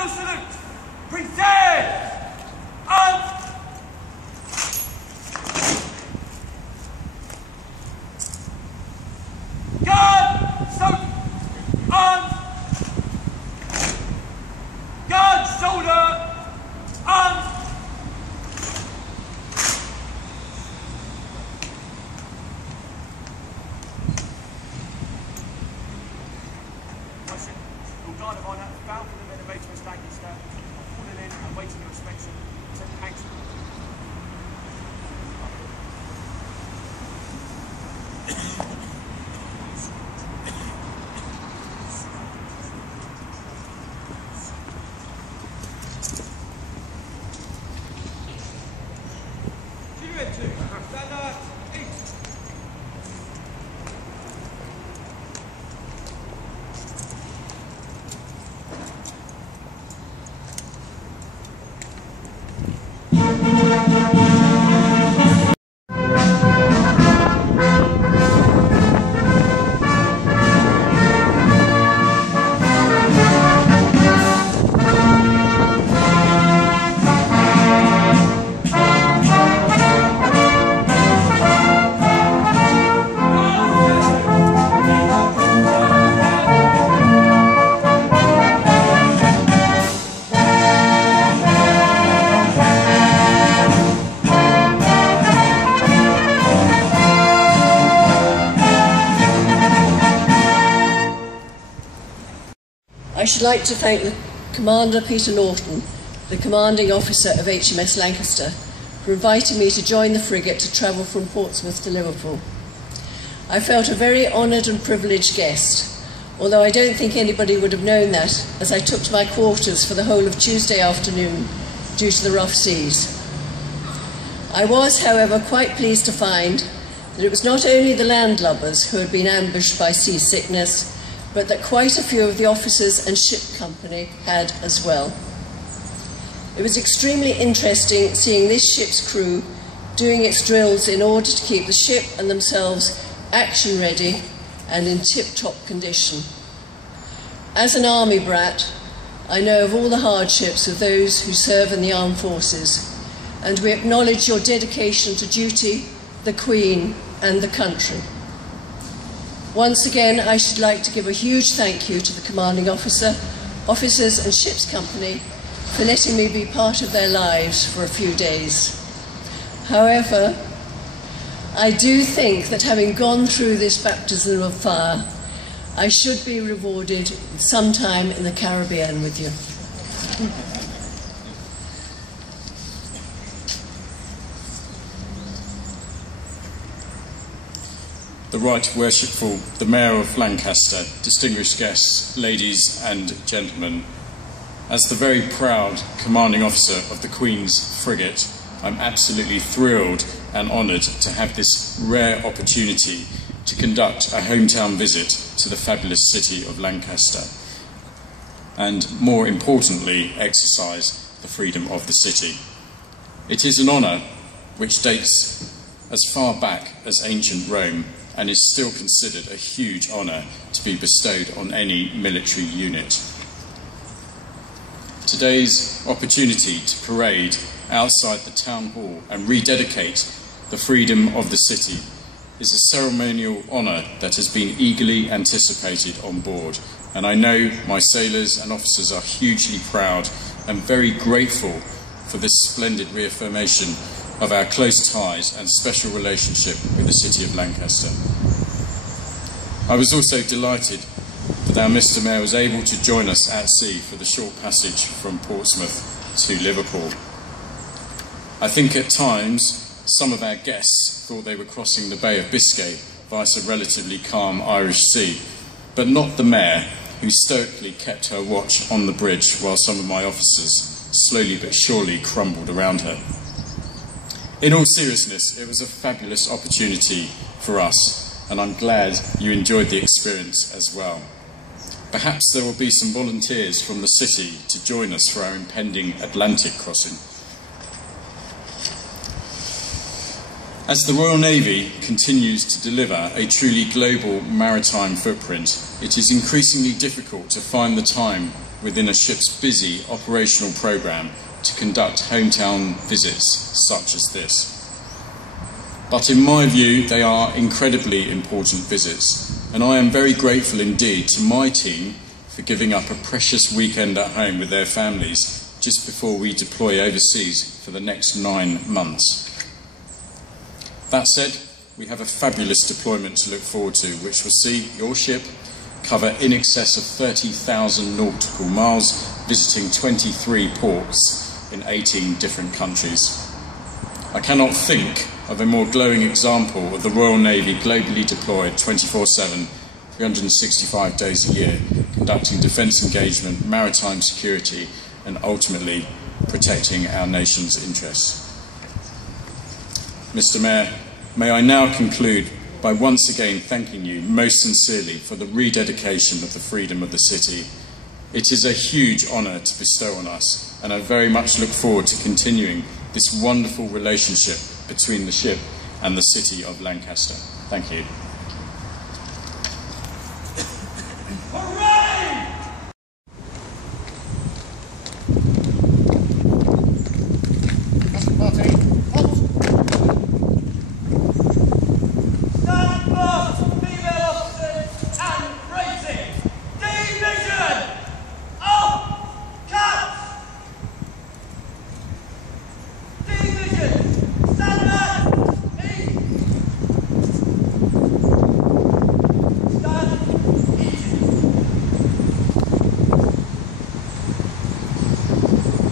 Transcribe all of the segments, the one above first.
Final salute! Present! Arms! Guard! Salute! Arms! Guard! Shoulder! Arms! Your guard of honour, bound for the men of HMS Lancaster, falling in and waiting your inspection. Thanks. I should like to thank the Commander Peter Norton, the commanding officer of HMS Lancaster, for inviting me to join the frigate to travel from Portsmouth to Liverpool. I felt a very honoured and privileged guest, although I don't think anybody would have known that, as I took to my quarters for the whole of Tuesday afternoon due to the rough seas. I was, however, quite pleased to find that it was not only the landlubbers who had been ambushed by seasickness, but that quite a few of the officers and ship company had as well. It was extremely interesting seeing this ship's crew doing its drills in order to keep the ship and themselves action ready and in tip-top condition. As an army brat, I know of all the hardships of those who serve in the armed forces, and we acknowledge your dedication to duty, the Queen and the country. Once again, I should like to give a huge thank you to the commanding officer, officers and ship's company for letting me be part of their lives for a few days. However, I do think that having gone through this baptism of fire, I should be rewarded sometime in the Caribbean with you. The Right Worshipful, the Mayor of Lancaster, distinguished guests, ladies and gentlemen, as the very proud commanding officer of the Queen's Frigate, I'm absolutely thrilled and honoured to have this rare opportunity to conduct a hometown visit to the fabulous city of Lancaster, and more importantly, exercise the freedom of the city. It is an honour which dates as far back as ancient Rome, and is still considered a huge honour to be bestowed on any military unit. Today's opportunity to parade outside the town hall and rededicate the freedom of the city is a ceremonial honour that has been eagerly anticipated on board, and I know my sailors and officers are hugely proud and very grateful for this splendid reaffirmation of our close ties and special relationship with the city of Lancaster. I was also delighted that our Mr. Mayor was able to join us at sea for the short passage from Portsmouth to Liverpool. I think at times some of our guests thought they were crossing the Bay of Biscay via a relatively calm Irish sea, but not the Mayor, who stoically kept her watch on the bridge while some of my officers slowly but surely crumbled around her. In all seriousness, it was a fabulous opportunity for us, and I'm glad you enjoyed the experience as well. Perhaps there will be some volunteers from the city to join us for our impending Atlantic crossing. As the Royal Navy continues to deliver a truly global maritime footprint, it is increasingly difficult to find the time within a ship's busy operational programme to conduct hometown visits such as this. But in my view, they are incredibly important visits, and I am very grateful indeed to my team for giving up a precious weekend at home with their families just before we deploy overseas for the next 9 months. That said, we have a fabulous deployment to look forward to, which will see your ship cover in excess of 30,000 nautical miles, visiting 23 ports in 18 different countries. I cannot think of a more glowing example of the Royal Navy globally deployed 24/7, 365 days a year, conducting defence engagement, maritime security, and ultimately protecting our nation's interests. Mr. Mayor, may I now conclude by once again thanking you most sincerely for the rededication of the freedom of the city. It is a huge honour to bestow on us, and I very much look forward to continuing this wonderful relationship between the ship and the city of Lancaster. Thank you.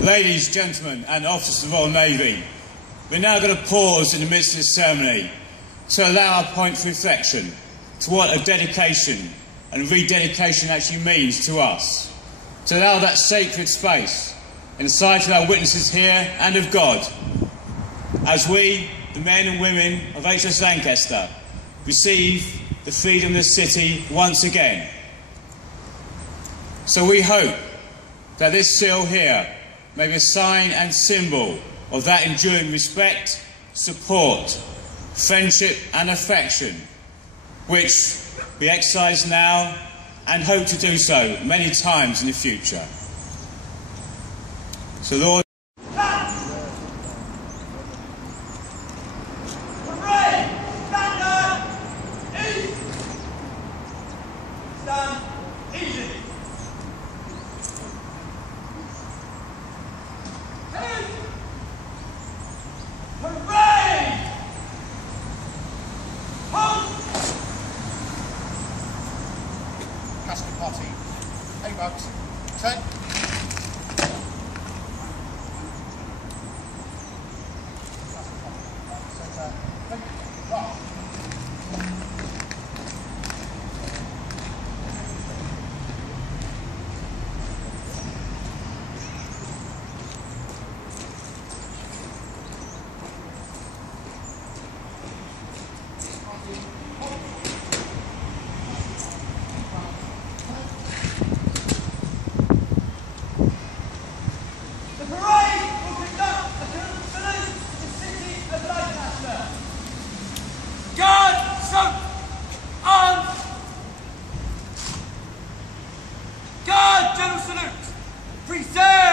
Ladies, gentlemen and officers of the Royal Navy, we're now going to pause in the midst of this ceremony to allow our point for reflection to what a dedication and rededication actually means to us, to allow that sacred space in the sight of our witnesses here and of God, as we, the men and women of HMS Lancaster, receive the freedom of the city once again. So we hope that this seal here may be a sign and symbol of that enduring respect, support, friendship and affection, which we exercise now and hope to do so many times in the future. So Lord, Party. Hey, Bugs. Turn. General salute! Preserve!